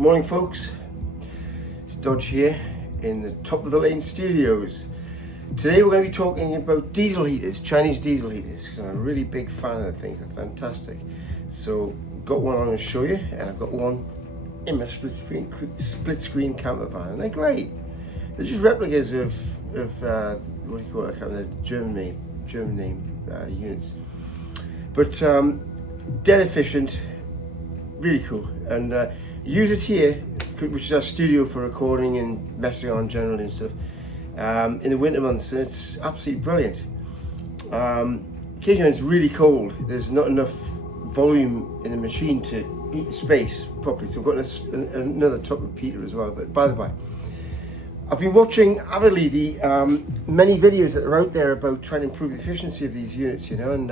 Morning folks, it's Dodge here in the top of the lane studios. Today we're going to be talking about diesel heaters, Chinese diesel heaters, because I'm a really big fan of the things. They're fantastic. So got one I'm going to show you, and I've got one in my split screen camper van, and they're great. They're just replicas of what do you call it? I can't remember the German name units, but dead efficient, really cool. And use it here, which is our studio for recording and messing on generally and stuff, in the winter months, and it's absolutely brilliant. Occasionally when it's really cold, there's not enough volume in the machine to heat the space properly, so I've got another top repeater as well. But by the by, I've been watching avidly the many videos that are out there about trying to improve the efficiency of these units, and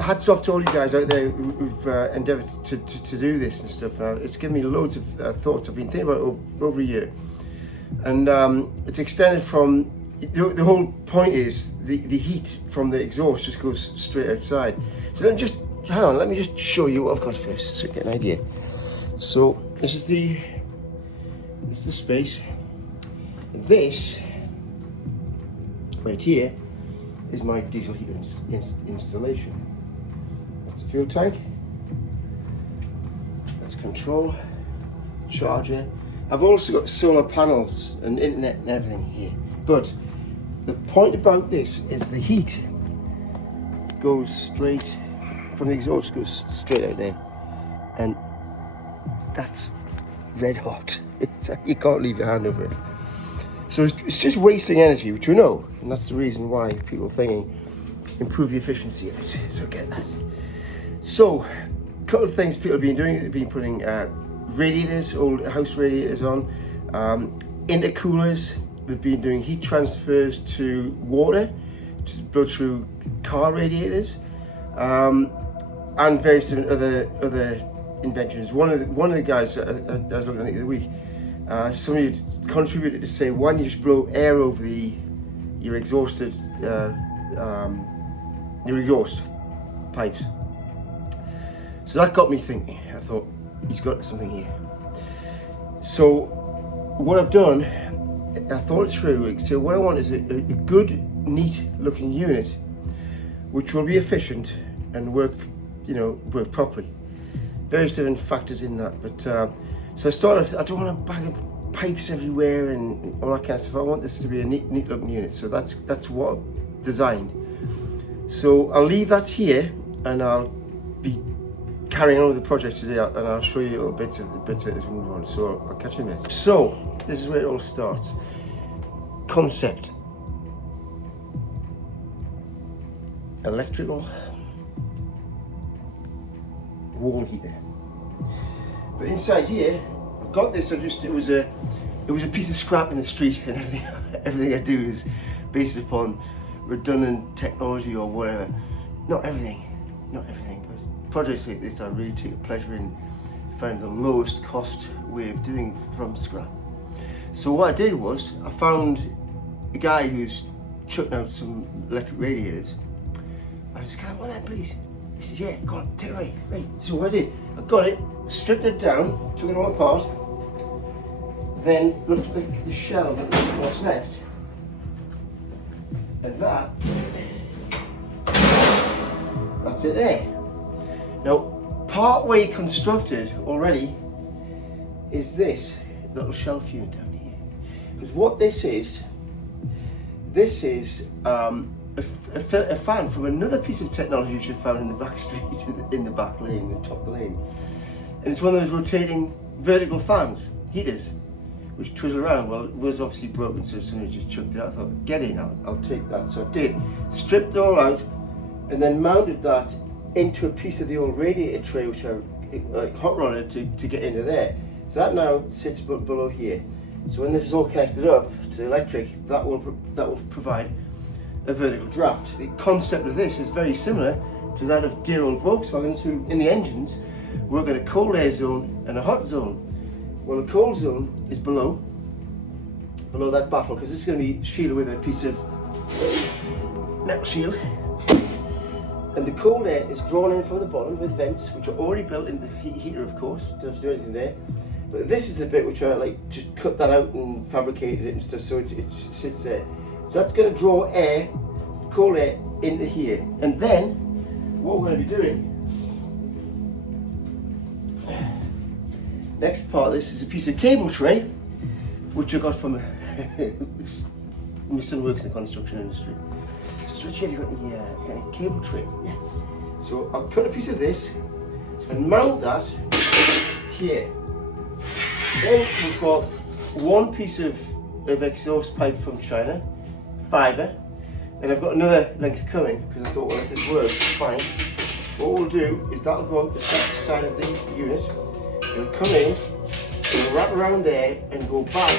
hats off to all you guys out there who've endeavoured to do this and stuff. It's given me loads of thoughts I've been thinking about over a year, and it's extended from the whole point is the heat from the exhaust just goes straight outside. So let me just show you what I've got first so you get an idea. So this is the space. This right here is my diesel heater installation. That's the fuel tank. That's control, charger. I've also got solar panels and internet and everything here. But the point about this is the heat goes straight from the exhaust, goes straight out there, and that's red hot. You can't leave your hand over it. So it's just wasting energy, which we know, and that's the reason why people are thinking improve the efficiency of it. So get that. So a couple of things people have been doing. They've been putting radiators, old house radiators on, intercoolers. They've been doing heat transfers to water to blow through car radiators, and various different other inventions. One of the guys I was looking at the other week, somebody contributed to say, why don't you just blow air over your exhaust pipes? So that got me thinking. I thought, he's got something here. So what I've done, I thought it through. So what I want is a good, neat looking unit which will be efficient and work properly. Various different factors in that, but so I started. I don't want a bag of pipes everywhere and all that kind of stuff. I want this to be a neat looking unit. So that's what I've designed. So I'll leave that here, and I'll be carrying on with the project today, and I'll show you a little bit of it as we move on. So I'll catch you in a minute. So this is where it all starts. Concept: electrical wall heater. But inside here, I've got this. It was a piece of scrap in the street, and everything I do is based upon redundant technology or whatever. Not everything, but projects like this I really take a pleasure in finding the lowest cost way of doing from scrap. So what I did was I found a guy who's chucking out some electric radiators. I just kind of want that, please. He says, yeah, go on, take it away. Right. So what I did, I got it, stripped it down, took it all apart, then looked at the shell that was left, and that's it there. Now, part way constructed already is this little shelf unit down here. Because what this is a fan from another piece of technology which I found in the back street, in the back lane, the top of the lane. And it's one of those rotating vertical fans, heaters, which twizzle around. Well, it was obviously broken, so somebody just chucked it out. I thought, get in, I'll take that. So I did. Stripped it all out, and then mounted that into a piece of the old radiator tray, which I hot rodded to get into there. So that now sits below here. So when this is all connected up to the electric, that will provide a vertical draft. The concept of this is very similar to that of dear old Volkswagens, who in the engines work in a cold air zone and a hot zone. Well, the cold zone is below that baffle, because this is going to be shielded with a piece of metal shield. and the cold air is drawn in from the bottom with vents, which are already built in the heater, of course. Don't have to do anything there. But this is the bit which I like just cut that out and fabricated it and stuff, so it sits there. So that's going to draw air, cold air, into here. And then what we're going to be doing, next part of this is a piece of cable tray, which I got from my son works in the construction industry. So Richard, have you got any cable tray? Yeah. So I'll cut a piece of this and mount that here. Then we've got one piece of exhaust pipe from China, fibre, and I've got another length coming because I thought, well, if this works, fine. What we'll do is that'll go up the side of the unit. It'll come in, it'll wrap around there and go back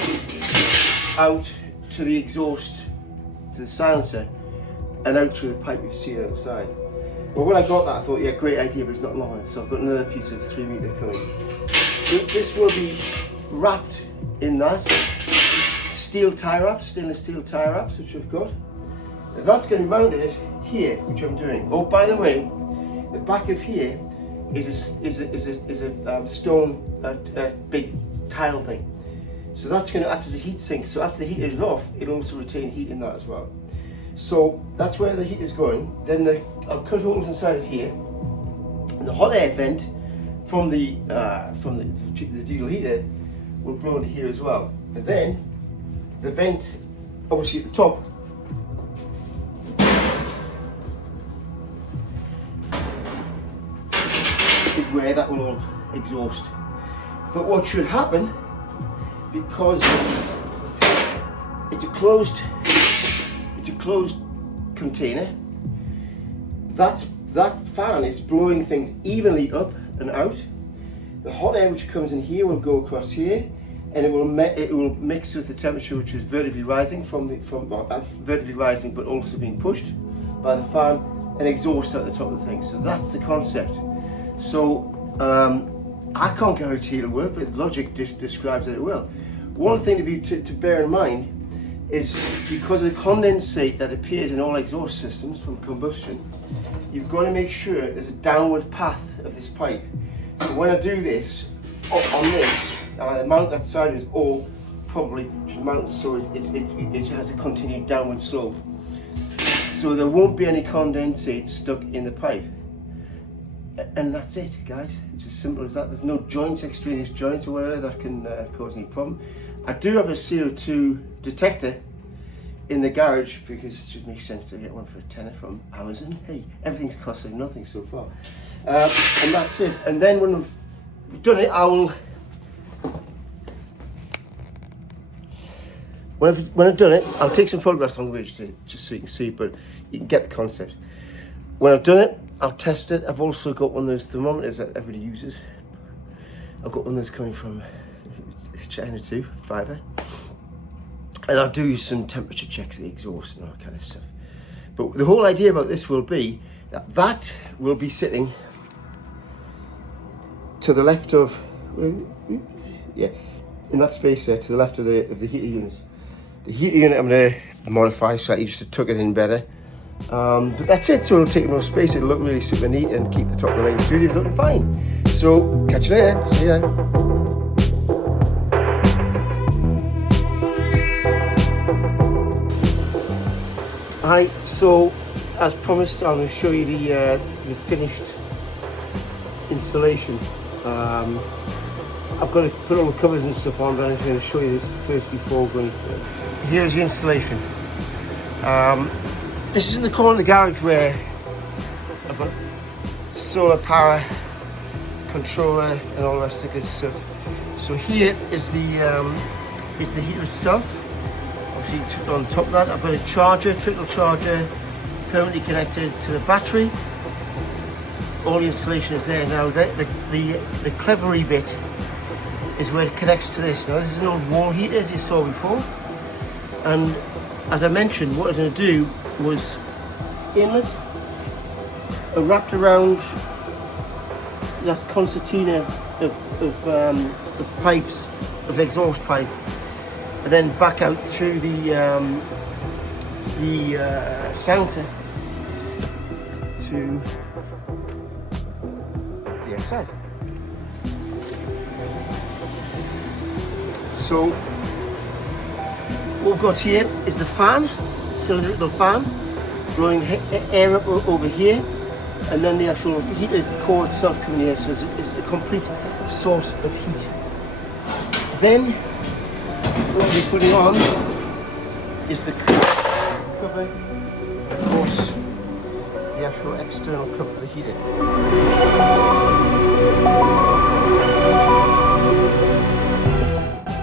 out to the exhaust, to the silencer, and out through the pipe you've seen outside. But when I got that, I thought, yeah, great idea, but it's not long enough. So I've got another piece of 3 metre coming. So this will be wrapped in that stainless steel tie wraps, which I've got. And that's going to be mounted here, which I'm doing. Oh, by the way, the back of here is a stone, big tile thing. So that's going to act as a heat sink. So after the heater is off, it'll also retain heat in that as well. So that's where the heat is going. Then I'll cut holes inside of here, and the hot air vent from the diesel heater will blow into here as well. And then the vent, obviously at the top, is where that will all exhaust. But what should happen, because it's a closed container, that fan is blowing things evenly up and out. The hot air which comes in here will go across here, and it will mix with the temperature which is vertically rising vertically rising, but also being pushed by the fan and exhaust at the top of the thing. So that's the concept. So I can't guarantee it'll work, but logic just describes that it will. One thing to bear in mind is, because of the condensate that appears in all exhaust systems from combustion, you've got to make sure there's a downward path of this pipe. So when I do this on this, and I mount that sideways, or probably should mount so it has a continued downward slope. So there won't be any condensate stuck in the pipe. And that's it, guys. It's as simple as that. There's no joints, extraneous joints or whatever that can cause any problem. I do have a CO2 detector in the garage because it just makes sense to get one for a tenner from Amazon. Hey, everything's costing nothing so far. And that's it. And then when we've done it, when I've done it, I'll take some photographs along the way just so you can see, but you can get the concept. When I've done it, I'll test it. I've also got one of those thermometers that everybody uses. I've got one of those coming from China too, fibre. And I'll do some temperature checks of the exhaust and all that kind of stuff. But the whole idea about this will be that will be sitting to the left of, yeah, in that space there, to the left of the heater unit. The heater unit I'm going to modify slightly just to tuck it in better. But that's it, so it'll take no space, it'll look really super neat and keep the top of the line studios looking fine. So, catch you later, see ya. Hi, so as promised, I'm going to show you the finished installation. I've got to put all the covers and stuff on, but I'm just going to show you this first before going through. Here's the installation. This is in the corner of the garage where I've got solar power, controller, and all the rest of the good stuff. So here is the heater itself. Obviously, on top of that, I've got a charger, trickle charger, permanently connected to the battery. All the installation is there now. The clevery bit is where it connects to this. Now, this is an old wall heater, as you saw before, and as I mentioned, what I was going to do was inlet wrapped around that concertina of pipes, of exhaust pipe, and then back out through the silencer. to the outside. So what we've got here is the fan, cylindrical fan, blowing air up over here, and then the actual heated core itself coming here, so it's a complete source of heat. Then what we're putting on is the cover, of course, the actual external cover of the heater.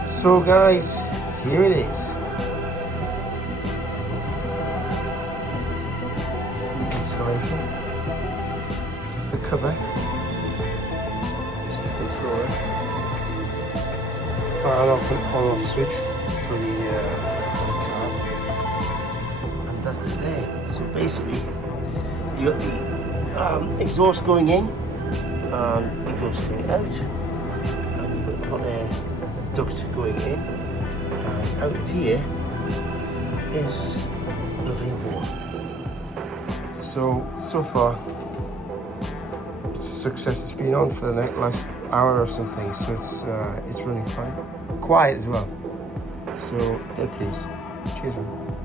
So guys, here it is. Installation. It's the cover. It's the controller. Fan off and on-off switch for the car. And that's it there. So basically, you got the exhaust going in and exhaust going out, and you've got the hot air duct going in, and out of here is lovely and warm. So far it's a success. It's been on for the last hour or something, so it's running fine. Quiet as well, so they're pleased. Cheers man.